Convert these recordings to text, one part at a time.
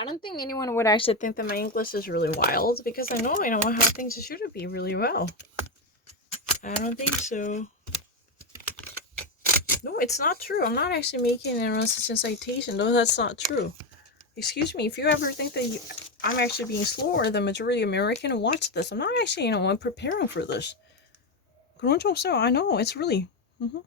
I don't think anyone would actually think that my English is really wild because I know how things should be really well. I don't think so. No, it's not true. I'm not actually making such a citation. No, that's not true. Excuse me, if you ever think that I'm actually being slower than majority American, watch this. I'm not actually, I'm preparing for this. 그런 적 없어요. I know, it's really. Mhm.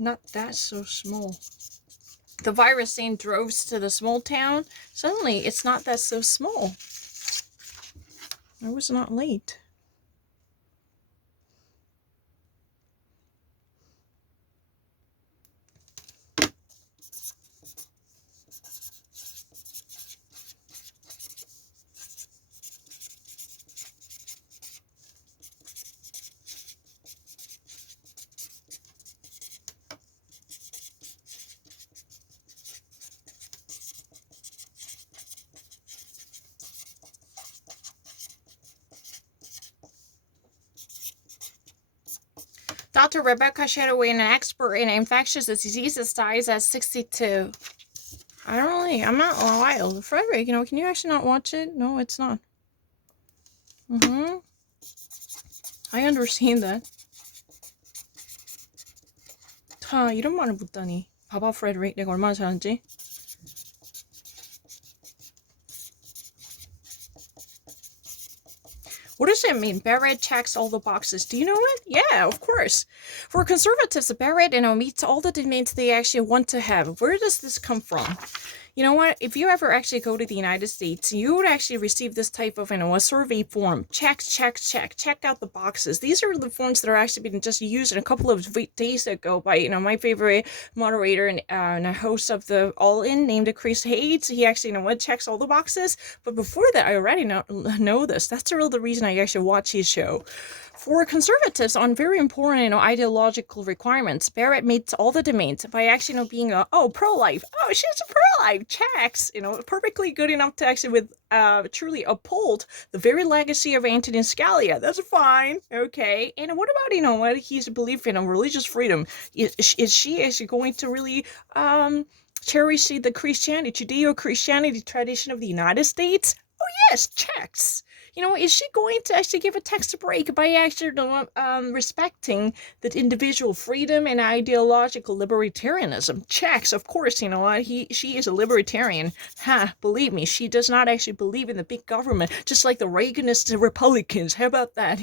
Not that so small. The virus saying droves to the small town. Suddenly, it's not that so small. I was not late. Dr. Rebecca Shadoway, an expert in infectious diseases, dies at 62. I'm not wild. Frederick, can you actually not watch it? No, it's not. I understand that. 이런 말을 묻다니. 봐봐, Frederick, 내가 얼마나 잘하는지. What does it mean? Barrett checks all the boxes. Do you know it? Yeah, of course. For conservatives, Barrett, meets all the demands they actually want to have. Where does this come from? You know what? If you ever actually go to the United States, you would actually receive this type of, a survey form. Check out the boxes. These are the forms that are actually being just used a couple of days ago by, my favorite moderator and a host of the All In named Chris Hayes. He actually, checks all the boxes. But before that, I already know this. That's the reason I actually watch his show. For conservatives on very important, ideological requirements, Barrett meets all the demands by actually, being pro-life. Oh, she's a pro-life. Checks. Perfectly good enough to actually truly uphold the very legacy of Antonin Scalia. That's fine. Okay. And what about, what he's belief in religious freedom? Is she actually going to really cherish the Christianity, Judeo-Christianity tradition of the United States? Oh yes, checks. Is she going to actually give a text break by actually respecting that individual freedom and ideological libertarianism? Checks, of course. She is a libertarian. Believe me, she does not actually believe in the big government, just like the Reaganists and Republicans. How about that?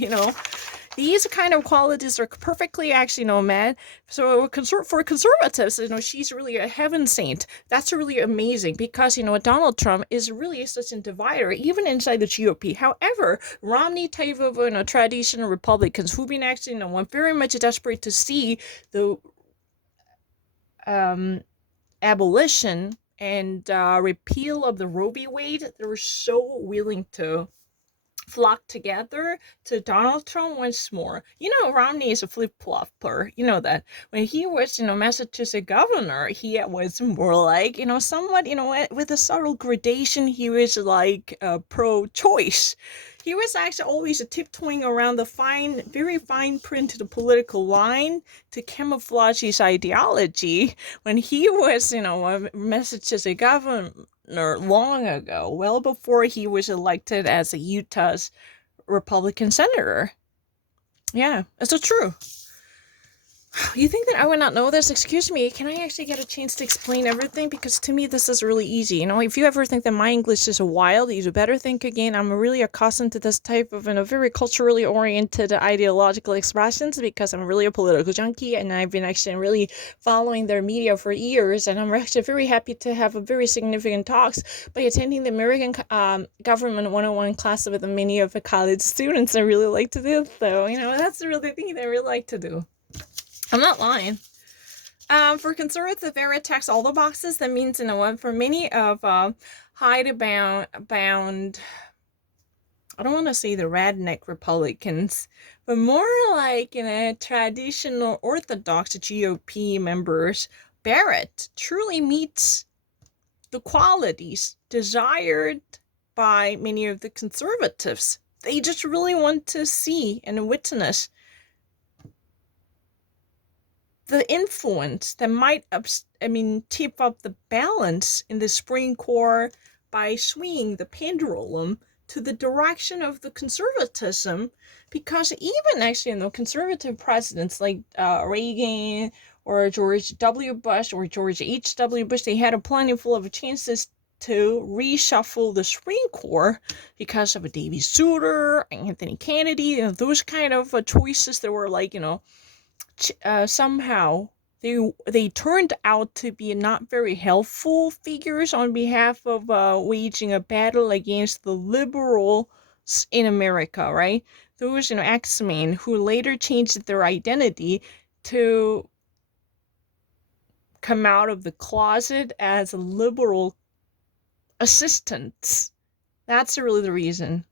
These kind of qualities are perfectly actually met. So for conservatives, she's really a heaven saint. That's really amazing because Donald Trump is really such a divider even inside the GOP. However, Romney type of traditional Republicans who've been actually very much desperate to see the abolition and repeal of the Roe v. Wade, they were so willing to flock together to Donald Trump once more. Romney is a flip-flopper. You know that. When he was, Massachusetts governor, he was more like, somewhat, with a subtle gradation, he was like pro-choice. He was actually always tiptoeing around the very fine print of the political line to camouflage his ideology. When he was, a Massachusetts governor, long ago, well before he was elected as a Utah's Republican senator. Yeah, it's true. You think that I would not know this? Excuse me, can I actually get a chance to explain everything? Because to me, this is really easy. If you ever think that my English is wild, you better think again. I'm really accustomed to this type of, very culturally oriented ideological expressions because I'm really a political junkie and I've been actually really following their media for years. And I'm actually very happy to have a very significant talks by attending the American Government 101 class with many of the college students. I really like to do. So, that's the really thing that I really like to do. I'm not lying. For conservative, Barrett checks all the boxes. That means, for many of hidebound I don't want to say the redneck Republicans, but more like, traditional Orthodox GOP members, Barrett truly meets the qualities desired by many of the conservatives. They just really want to see and witness the influence that might, tip up the balance in the Supreme Court by swinging the pendulum to the direction of the conservatism. Because even actually, conservative presidents like Reagan or George W. Bush or George H.W. Bush, they had a plentiful of chances to reshuffle the Supreme Court because of a David Souter, Anthony Kennedy, those kind of choices that were like, somehow they turned out to be not very helpful figures on behalf of waging a battle against the liberals in America, right? Those, X-Men who later changed their identity to come out of the closet as liberal assistants. That's really the reason.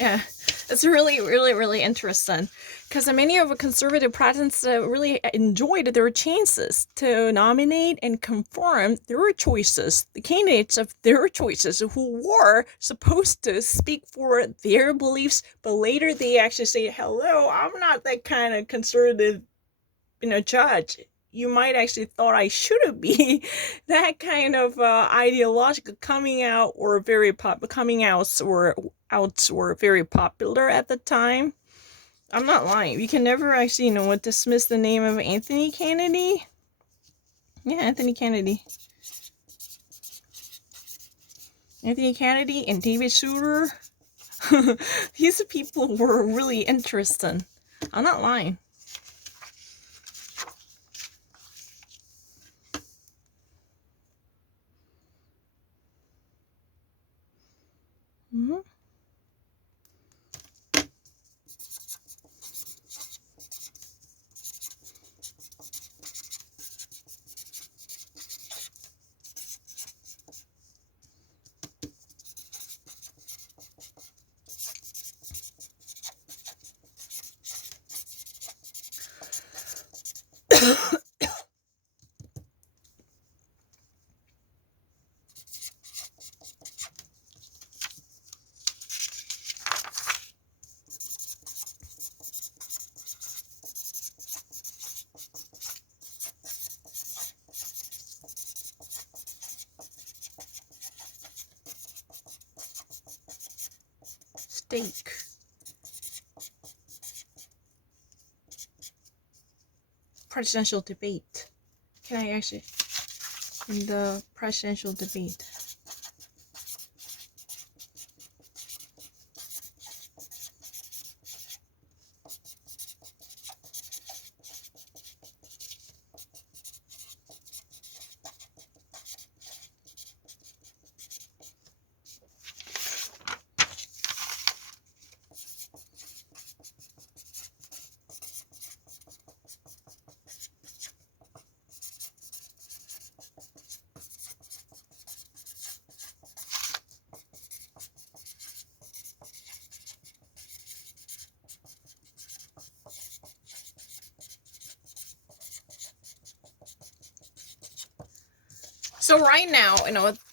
Yeah, it's really, really, really interesting because many of the conservative presidents really enjoyed their chances to nominate and confirm their choices, the candidates of their choices who were supposed to speak for their beliefs, but later they actually say, hello, I'm not that kind of conservative, judge. You might actually thought I shouldn't be that kind of ideological coming out or coming outs were very popular at the time. I'm not lying. You can never actually, dismiss the name of Anthony Kennedy. Yeah, Anthony Kennedy. Anthony Kennedy and David Souter. These people were really interesting. I'm not lying. Mm-hmm. Steak. Presidential debate. Can I actually? In the presidential debate. So right now,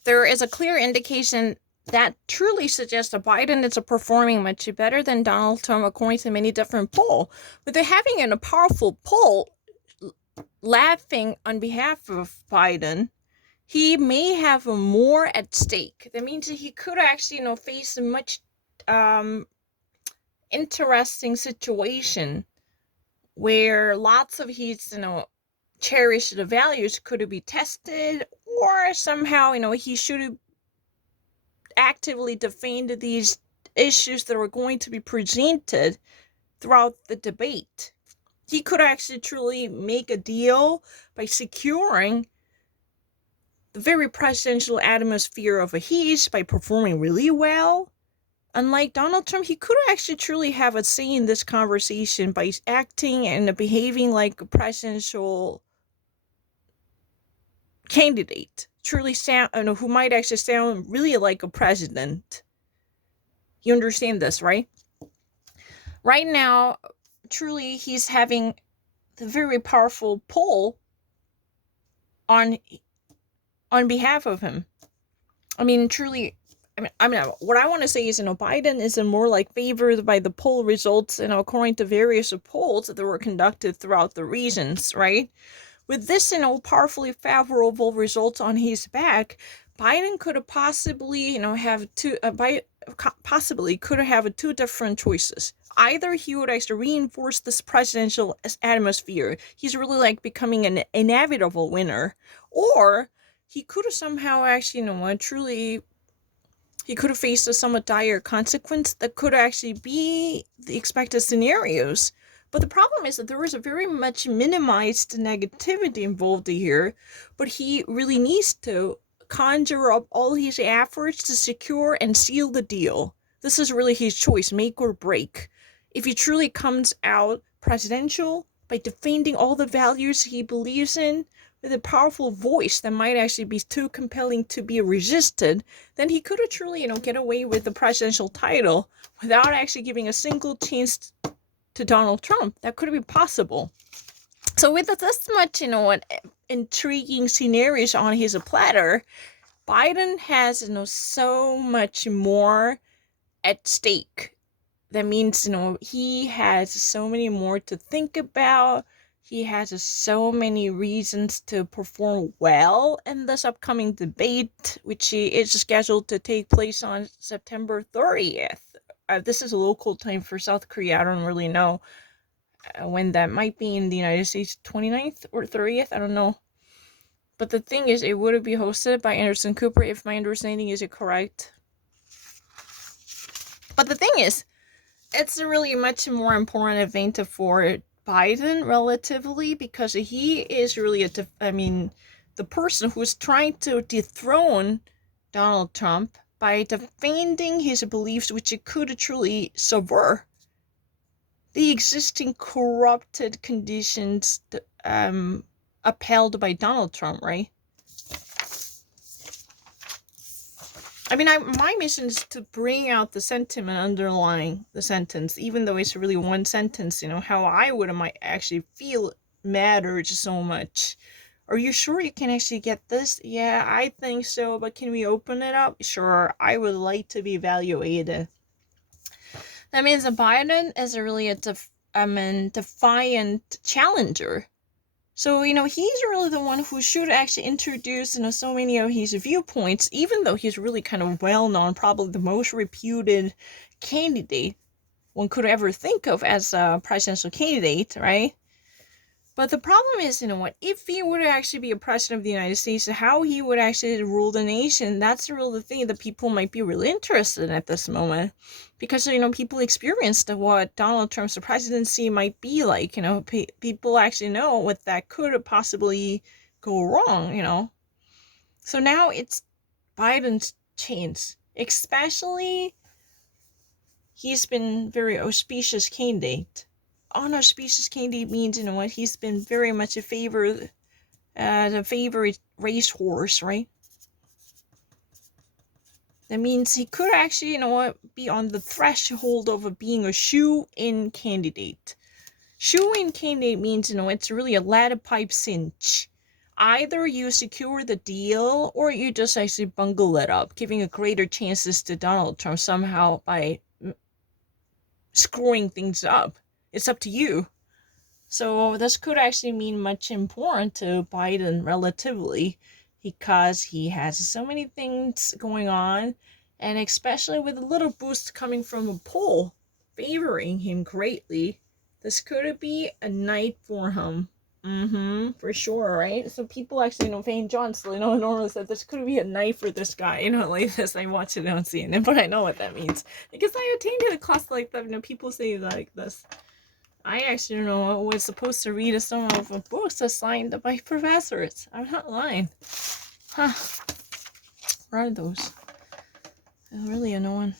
there is a clear indication that truly suggests that Biden is performing much better than Donald Trump according to many different polls. But they're having a powerful poll laughing on behalf of Biden. He may have more at stake. That means that he could actually, face a much interesting situation where lots of his, cherished values could be tested, or somehow, he should actively defend these issues that are going to be presented throughout the debate. He could actually truly make a deal by securing the very presidential atmosphere of his by performing really well. Unlike Donald Trump, he could actually truly have a say in this conversation by acting and behaving like a presidential candidate, truly sound, who might actually sound really like a president. You understand this, right? Right now, truly, he's having the very powerful pull on behalf of him. I mean, truly, what I want to say is, Biden is more like favored by the poll results, according to various polls that were conducted throughout the regions, right? With this, powerfully favorable results on his back, Biden could have possibly, possibly could have two different choices. Either he would actually reinforce this presidential atmosphere, he's really like becoming an inevitable winner, or he could have somehow actually, truly, he could have faced a somewhat dire consequence that could actually be the expected scenarios. But the problem is that there is a very much minimized negativity involved here, but he really needs to conjure up all his efforts to secure and seal the deal. This is really his choice, make or break. If he truly comes out presidential by defending all the values he believes in, with a powerful voice that might actually be too compelling to be resisted, then he could have truly, get away with the presidential title without actually giving a single chance to Donald Trump. That could be possible. So with this much, intriguing scenarios on his platter, Biden has, so much more at stake. That means, he has so many more to think about. He has so many reasons to perform well in this upcoming debate, which is scheduled to take place on September 30th. This is a local time for South Korea. I don't really know when that might be in the United States, 29th or 30th. I don't know. But the thing is, it would be hosted by Anderson Cooper, if my understanding is correct. But the thing is, it's a really much more important event for Biden relatively, because he is really the person who's trying to dethrone Donald Trump by defending his beliefs, which could truly subvert the existing corrupted conditions upheld by Donald Trump, right? My mission is to bring out the sentiment underlying the sentence, even though it's really one sentence, how I might actually feel matters so much. Are you sure you can actually get this? Yeah, I think so, but can we open it up? Sure, I would like to be evaluated. That means that Biden is really a defiant challenger. So, he's really the one who should actually introduce, so many of his viewpoints, even though he's really kind of well-known, probably the most reputed candidate one could ever think of as a presidential candidate, right? But the problem is, if he would actually be a president of the United States, how he would actually rule the nation, that's the real thing that people might be really interested in at this moment. Because, people experienced what Donald Trump's presidency might be like, people actually know what that could possibly go wrong, So now it's Biden's chance, especially he's been very auspicious candidate. Unauspicious candidate means, he's been very much the favorite racehorse, right? That means he could actually, be on the threshold of being a shoe-in candidate. Shoe-in candidate means, it's really a ladder pipe cinch. Either you secure the deal, or you just actually bungle it up, giving a greater chances to Donald Trump somehow by screwing things up. It's up to you. So this could actually mean much important to Biden relatively, because he has so many things going on, and especially with a little boost coming from a poll favoring him greatly, this could be a night for him. For sure, right? So people actually, Van Johnson, normally said this could be a night for this guy, like this. I watch it on CNN, but I know what that means because I attended a class like that. People say like this. I actually was supposed to read some of the books assigned by professors. I'm not lying. Huh. What are those? They're really annoying.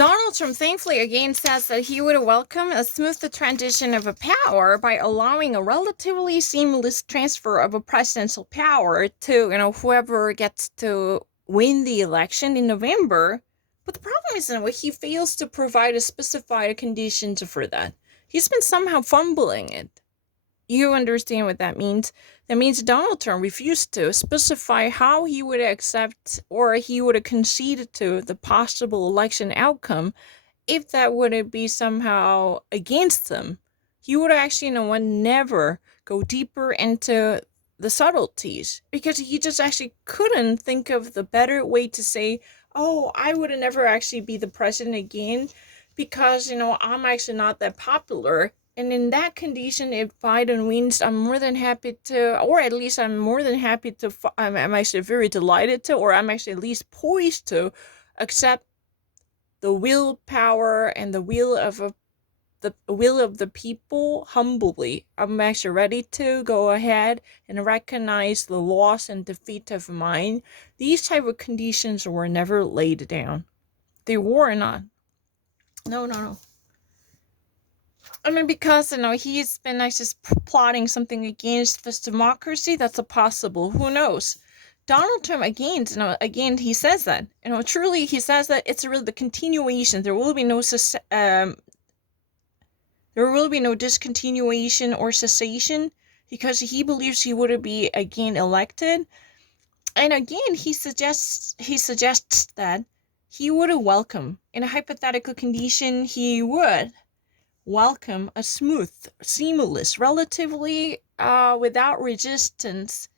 Donald Trump thankfully again says that he would welcome a smooth transition of a power by allowing a relatively seamless transfer of a presidential power to, whoever gets to win the election in November. But the problem is, he fails to provide a specified conditions for that. He's been somehow fumbling it. You understand what that means? That means Donald Trump refused to specify how he would accept or he would concede to the possible election outcome if that would be somehow against him. He would actually, never go deeper into the subtleties because he just actually couldn't think of the better way to say, oh, I would never actually be the president again because, I'm actually not that popular. And in that condition, if Biden wins, I'm more than happy to, or at least I'm more than happy to, I'm actually very delighted to, or I'm actually at least poised to accept the willpower and the will of the people humbly. I'm actually ready to go ahead and recognize the loss and defeat of mine. These type of conditions were never laid down. They were not. No. Because, he's been just plotting something against this democracy, that's a possible. Who knows? Donald Trump, again, he says that. Truly, he says that it's really the continuation. There will be no discontinuation or cessation because he believes he would be again elected. And again, he suggests that he would welcome, in a hypothetical condition, he would welcome a smooth, seamless, relatively without resistance,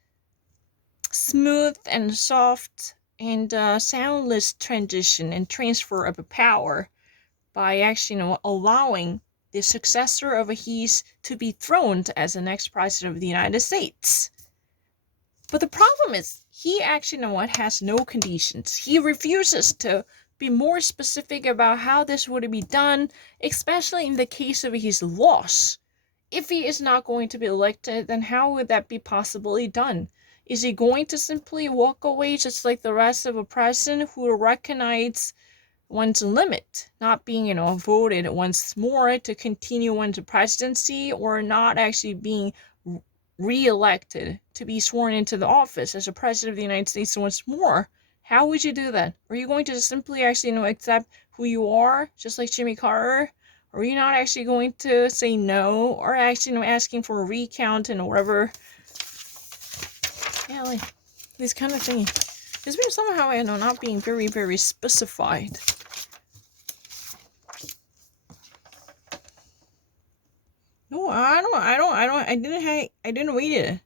smooth and soft and soundless transition and transfer of power by actually allowing the successor of his to be throned as the next president of the United States. But the problem is he actually has no conditions. He refuses to be more specific about how this would be done, especially in the case of his loss. If he is not going to be elected, then how would that be possibly done? Is he going to simply walk away just like the rest of a president who recognize one's limit, not being, voted once more to continue one's presidency, or not actually being re-elected to be sworn into the office as a president of the United States once more? How would you do that? Are you going to simply actually, accept who you are, just like Jimmy Carter? Or are you not actually going to say no, or actually, asking for a recount and whatever? Yeah, like these kind of things. It's been somehow, not being very, very specified. No, I didn't read it.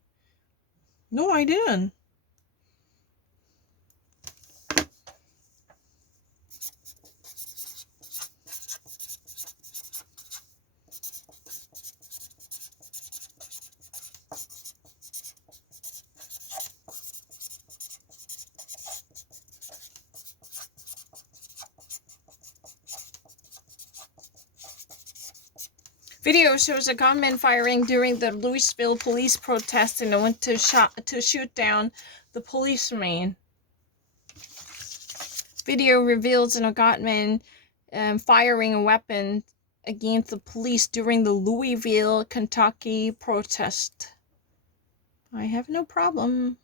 No, I didn't. Video shows a gunman firing during the Louisville police protest and went to shoot down the policeman. Video reveals a gunman firing a weapon against the police during the Louisville, Kentucky protest. I have no problem.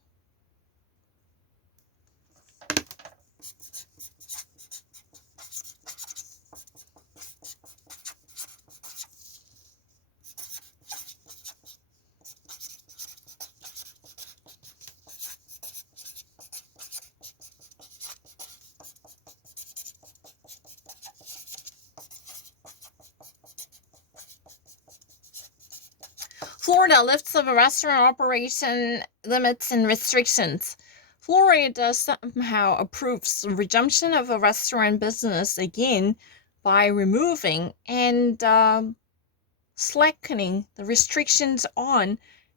Florida lifts of restaurant operation limits and restrictions. Florida somehow approves the resumption of a restaurant business again by removing and slackening the restrictions on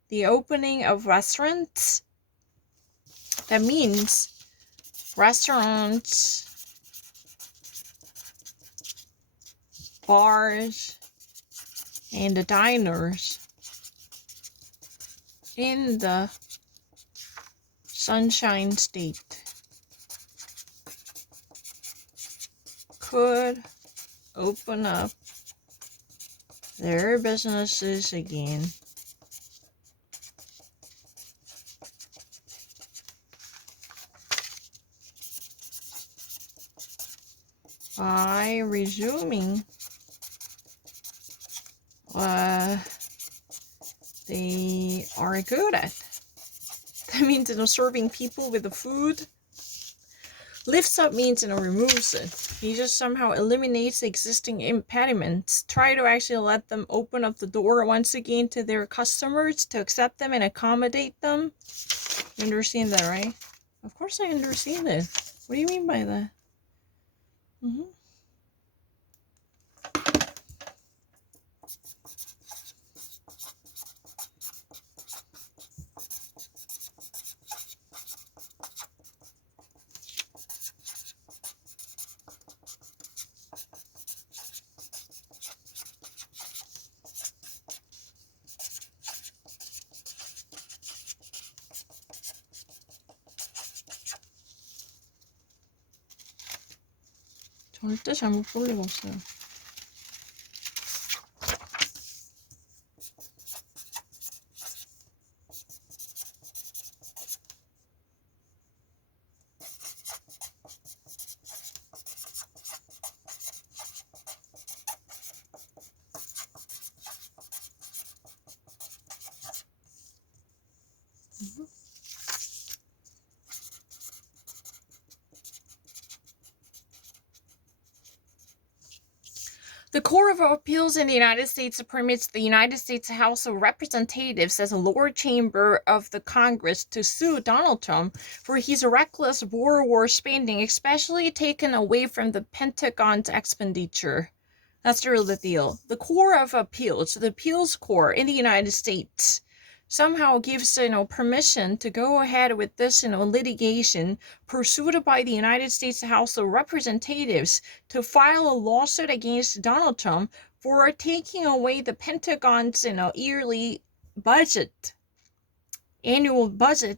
the opening of restaurants. That means restaurants, bars, and the diners in the Sunshine State could open up their businesses again by resuming what they are good at. That means, serving people with the food. Lifts up means, removes it. He just somehow eliminates the existing impediments. Try to actually let them open up the door once again to their customers, to accept them and accommodate them. You understand that, right? Of course I understand it. What do you mean by that? 절대 잘못 볼 리가 없어요. The Court of Appeals in the United States permits the United States House of Representatives as a lower chamber of the Congress to sue Donald Trump for his reckless war spending, especially taken away from the Pentagon's expenditure. That's the real deal. The Court of Appeals, the appeals court in the United States, somehow gives permission to go ahead with this litigation pursued by the United States House of Representatives to file a lawsuit against Donald Trump for taking away the Pentagon's yearly budget, annual budget,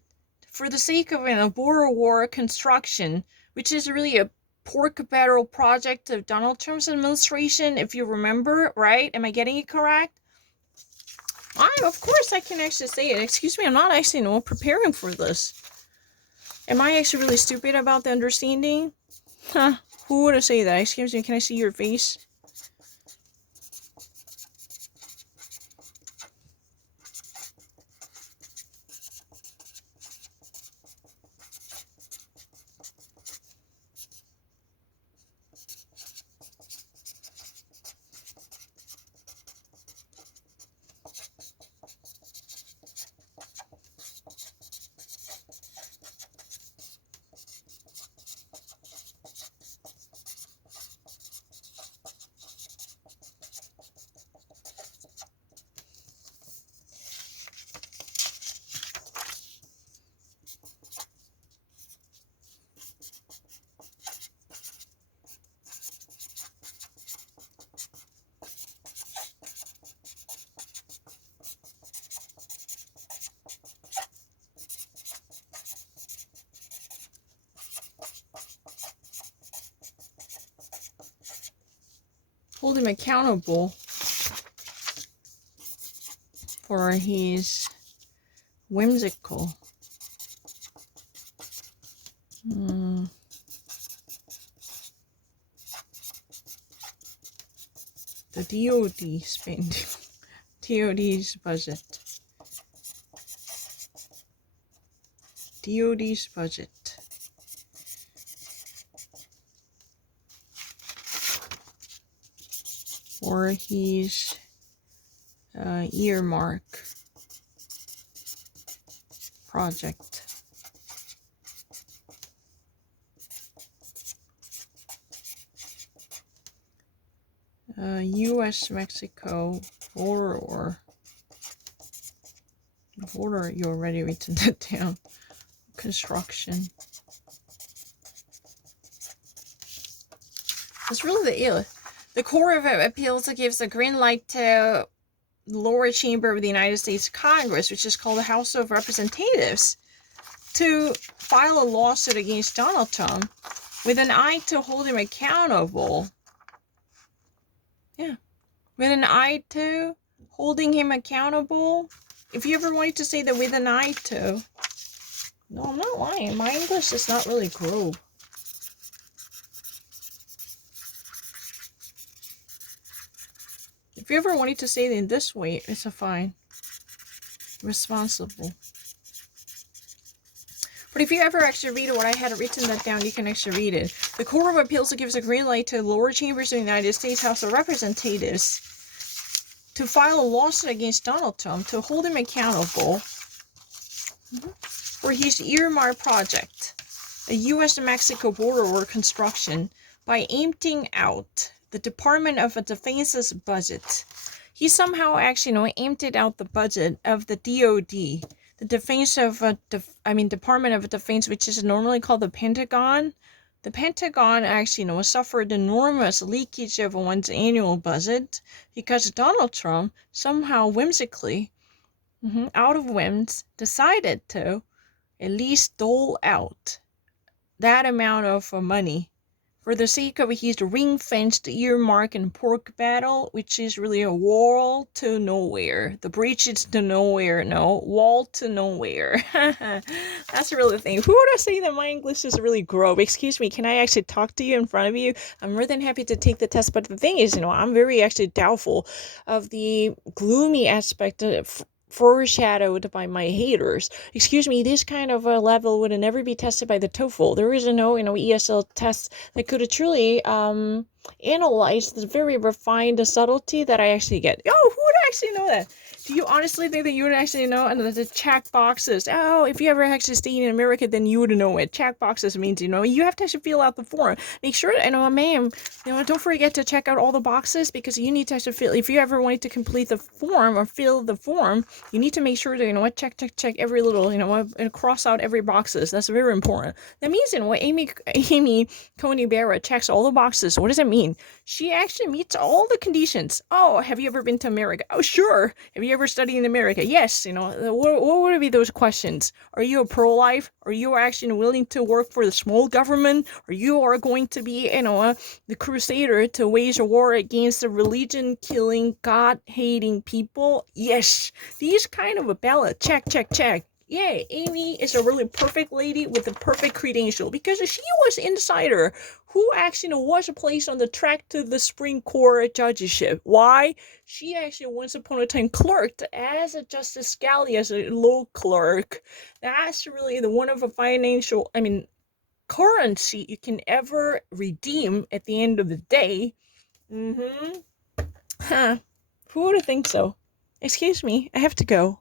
for the sake of border war construction, which is really a pork barrel project of Donald Trump's administration, if you remember, right? Am I getting it correct? Of course I can actually say it. Excuse me, I'm not actually preparing for this. Am I actually really stupid about the understanding? Huh? Who would have said that? Excuse me, can I see your face? Hold him accountable for his whimsical the DOD spending, DOD's budget, DOD's budget. Or his earmark project. U.S.-Mexico border, you already written that down, construction. That's really the ill. The Court of Appeals gives a green light to the lower chamber of the United States Congress, which is called the House of Representatives, to file a lawsuit against Donald Trump With an eye to hold him accountable. Yeah. With an eye to holding him accountable. If you ever wanted to say that with an eye to. No, I'm not lying. My English is not really great. If you ever wanted to say it in this way, it's a fine. Responsible. But if you ever actually read what I had written that down, you can actually read it. The Court of Appeals gives a green light to the lower chambers of the United States House of Representatives to file a lawsuit against Donald Trump to hold him accountable for his earmark project, a U.S.-Mexico border wall construction, by emptying out the Department of Defense's budget. He somehow actually, emptied out the budget of the DOD, the Department of Defense, which is normally called the Pentagon. The Pentagon actually, suffered enormous leakage of one's annual budget because Donald Trump somehow whimsically, out of whims, decided to at least dole out that amount of money for the sake of his ring-fenced earmark and pork battle, which is really a wall to nowhere. The bridge is to nowhere, no, wall to nowhere. That's really the thing. Who would I say that my English is really gross? Excuse me, can I actually talk to you in front of you? I'm more than happy to take the test, but the thing is, I'm very actually doubtful of the gloomy aspect of foreshadowed by my haters. Excuse me, this kind of a level would never be tested by the TOEFL. There is no, ESL test that could truly analyze the very refined subtlety that I actually get. Oh, who would actually know that? Do you honestly think that you would actually know? And the check boxes. Oh, if you ever actually stayed in America, then you would know it. Check boxes means, you have to actually fill out the form. Make sure, ma'am, don't forget to check out all the boxes because you need to actually fill. If you ever wanted to complete the form or fill the form, you need to make sure that, check every little, and cross out every boxes. That's very important. That means, Amy Coney Barrett checks all the boxes. What does it mean? She actually meets all the conditions. Oh, have you ever been to America? Oh, sure. Have you ever studied in America? Yes. What would be those questions? Are you a pro-life? Are you actually willing to work for the small government? Or you are going to be, the crusader to wage a war against the religion-killing, God-hating people? Yes. These kind of a ballot. Check. Yeah, Amy is a really perfect lady with a perfect credential because she was insider who actually was placed on the track to the Supreme Court judgeship. Why? She actually once upon a time clerked as a Justice Scalia as a law clerk. That's really the one of a financial, currency you can ever redeem at the end of the day. Who would think so? Excuse me, I have to go.